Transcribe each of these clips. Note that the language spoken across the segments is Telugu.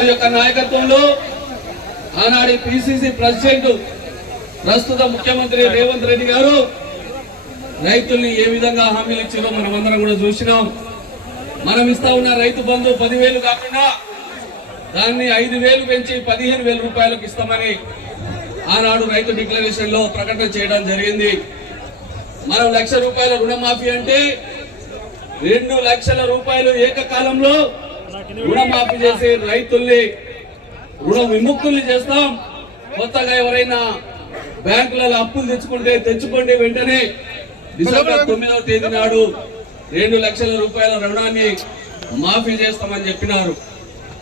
గారి యొక్క నాయకత్వంలో ఆనాడి పిసిసి ప్రెసిడెంట్ ప్రస్తుత ముఖ్యమంత్రి రేవంత్ రెడ్డి గారు రైతుల్ని ఏ విధంగా హామీలు ఇచ్చారో మనం అందరం కూడా చూసినాం. మనం ఇస్తా ఉన్న రైతు బంధు పదివేలు కాకుండా దాన్ని ఐదు వేలు పెంచి పదిహేను వేల రూపాయలకు ఇస్తామని ఆనాడు రైతు డిక్లరేషన్లో ప్రకటన చేయడం జరిగింది. మనం లక్ష రూపాయల రుణమాఫీ అంటే రెండు లక్షల రూపాయలు ఏకకాలంలో రుణమాఫీ చేసి రైతుల్ని రుణ విముక్తుల్ని చేస్తాం. కొత్తగా ఎవరైనా బ్యాంకులలో అప్పులు తెచ్చుకుంటే తెచ్చుకోండి వెంటనే. డిసెంబర్ తొమ్మిదవ తేదీ నాడు రెండు లక్షల రూపాయల రుణాన్ని మాఫీ చేస్తామని చెప్పినారు.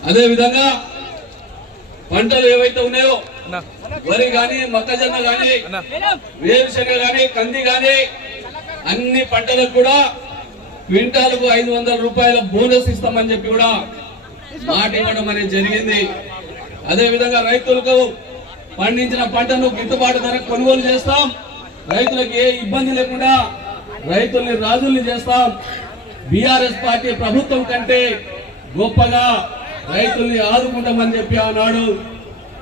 అదే విధంగా పంటలు ఏవైతే ఉన్నాయో వరి గాని మొక్కజొన్న గాని వేరుశనగ గాని కంది గాని అన్ని పంటలకు కూడా క్వింటాలకు ఐదు వందల రూపాయల బోనస్ ఇస్తామని చెప్పి కూడా మాట ఇవ్వడం అనేది జరిగింది. అదే విధంగా రైతులకు పండించిన పంటను గిట్టుబాటు ధర కొనుగోలు చేస్తాం. రైతులకు ఏ ఇబ్బంది లేకుండా రైతుల్ని రాజుల్ని చేస్తాం. బీఆర్ఎస్ పార్టీ ప్రభుత్వం కంటే గొప్పగా రైతుల్ని ఆదుకుంటామని చెప్పి ఆనాడు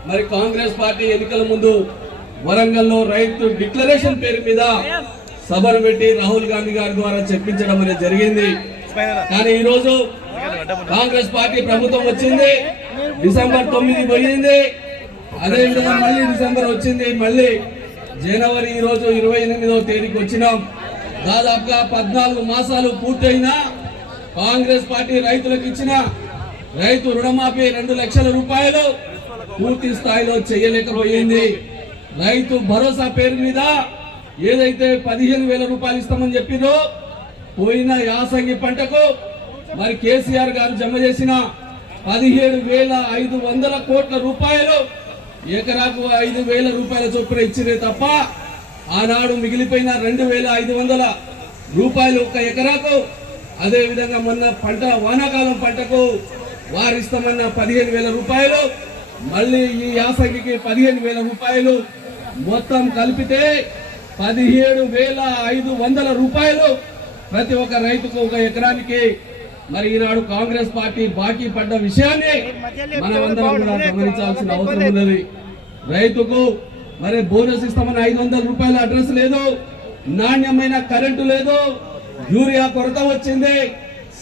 మరి కాంగ్రెస్ పార్టీ ఎన్నికల ముందు వరంగల్లో రైతు డిక్లరేషన్ పేరు మీద సభను పెట్టి రాహుల్ గాంధీ గారి ద్వారా చెప్పించడం అనేది జరిగింది. కానీ ఈరోజు కాంగ్రెస్ పార్టీ ప్రభుత్వం వచ్చింది. డిసెంబర్ తొమ్మిది పోయింది. అదే విధంగా మళ్ళీ డిసెంబర్ వచ్చింది. మళ్ళీ జనవరి ఈ రోజు ఇరవై ఎనిమిదవ తేదీకి వచ్చినాం. దాదాపుగా పద్నాలుగు మాసాలు పూర్తయినా కాంగ్రెస్ పార్టీ రైతులకు ఇచ్చిన రైతు రుణమాఫీ రెండు లక్షల రూపాయలు పూర్తి స్థాయిలో చేయలేకపోయింది. రైతు భరోసా పేరు మీద ఏదైతే పదిహేను వేల రూపాయలు ఇస్తామని చెప్పిందో పోయిన యాసంగి పంటకు మరి కేసీఆర్ గారు జమ చేసిన పదిహేడు వేల ఐదు వందల కోట్ల రూపాయలు ఎకరాకు ఐదు వేల రూపాయల చొప్పున ఇచ్చిరే తప్ప ఆనాడు మిగిలిపోయిన రెండు వేల ఐదు వందల రూపాయలు ఒక ఎకరాకు అదేవిధంగా మొన్న పంట వానాకాలం పంటకు వారిస్తామన్న పదిహేను వేల రూపాయలు మళ్ళీ ఈ యాసంగికి పదిహేను వేల రూపాయలు మొత్తం కలిపితే పదిహేడు వేల ఐదు వందల రూపాయలు ప్రతి ఒక్క రైతుకు ఒక ఎకరానికి. మరి ఈనాడు కాంగ్రెస్ పార్టీ బాకీ పడ్డ విషయాన్ని మనమందరం కూడా గమనించాల్సిన అవసరం ఉన్నది. రైతుకు మరి బోనస్ ఇస్తామని ఐదు వందల రూపాయల అడ్రస్ లేదు. నాణ్యమైన కరెంటు లేదు. యూరియా కొరత వచ్చింది.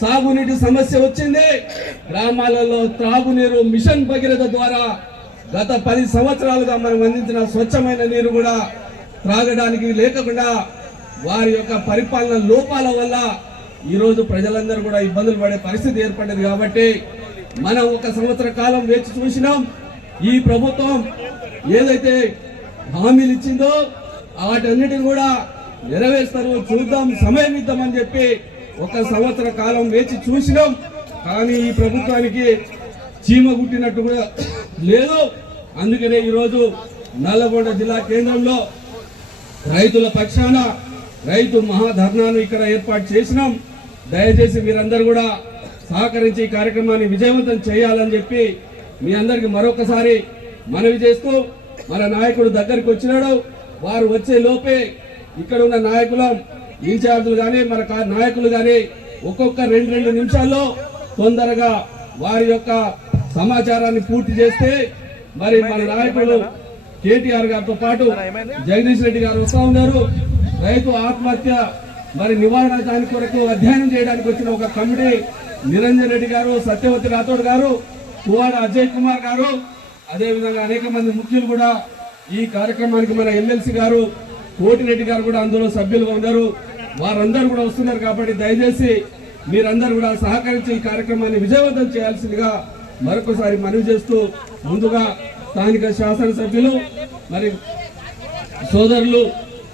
సాగునీటి సమస్య వచ్చింది. గ్రామాలలో త్రాగునీరు మిషన్ భగీరథ ద్వారా గత పది సంవత్సరాలుగా మనం అందించిన స్వచ్ఛమైన నీరు కూడా త్రాగడానికి లేకుండా వారి యొక్క పరిపాలన లోపాల వల్ల ఈరోజు ప్రజలందరూ కూడా ఇబ్బందులు పడే పరిస్థితి ఏర్పడింది కాబట్టి మనం ఒక సంవత్సర కాలం వేచి చూసినాం. ఈ ప్రభుత్వం ఏదైతే హామీలు ఇచ్చిందో వాటన్నిటిని కూడా నెరవేరుస్తారు చూద్దాం సమయం ఇద్దామని చెప్పి ఒక సంవత్సర కాలం వేచి చూసినాం. కానీ ఈ ప్రభుత్వానికి చీమ గుట్టినట్టు కూడా లేదు. అందుకనే ఈరోజు నల్లగొండ జిల్లా కేంద్రంలో రైతుల పక్షాన రైతు మహాధర్నాను ఇక్కడ ఏర్పాటు చేసినాం. దయచేసి మీరందరూ కూడా సహకరించి ఈ కార్యక్రమాన్ని విజయవంతం చేయాలని చెప్పి మీ అందరికి మరొకసారి మనవి చేస్తూ మన నాయకుడు దగ్గరికి వచ్చినాడు. వారు వచ్చే లోపే ఇక్కడ ఉన్న నాయకులం ఇన్ఛార్జులు కానీ మన కా- నాయకులు కానీ ఒక్కొక్క రెండు రెండు నిమిషాల్లో తొందరగా వారి యొక్క సమాచారాన్ని పూర్తి చేస్తే మరి మన నాయకులు కేటీఆర్ గారితో పాటు జగదీష్ రెడ్డి గారు వస్తా ఉన్నారు. రైతు ఆత్మహత్య మరి నివారణ దాని కొరకు అధ్యయనం చేయడానికి వచ్చిన ఒక కమిటీ నిరంజన్ రెడ్డి గారు సత్యవతి రాథోడ్ గారు కువాడ అజయ్ కుమార్ గారు అదేవిధంగా అనేక మంది ముఖ్యులు కూడా ఈ కార్యక్రమానికి మన ఎమ్మెల్సీ గారు కోటిరెడ్డి గారు కూడా అందులో సభ్యులుగా ఉన్నారు. వారందరూ కూడా వస్తున్నారు కాబట్టి దయచేసి మీరందరూ కూడా సహకరించి ఈ కార్యక్రమాన్ని విజయవంతం చేయాల్సిందిగా మరొకసారి మనవి చేస్తూ ముందుగా స్థానిక శాసనసభ్యులు మరి సోదరులు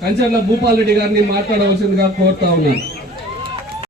కంచర్ల భూపాల్ రెడ్డి గారిని మాట్లాడవలసిందిగా కోరుతా ఉన్నాను.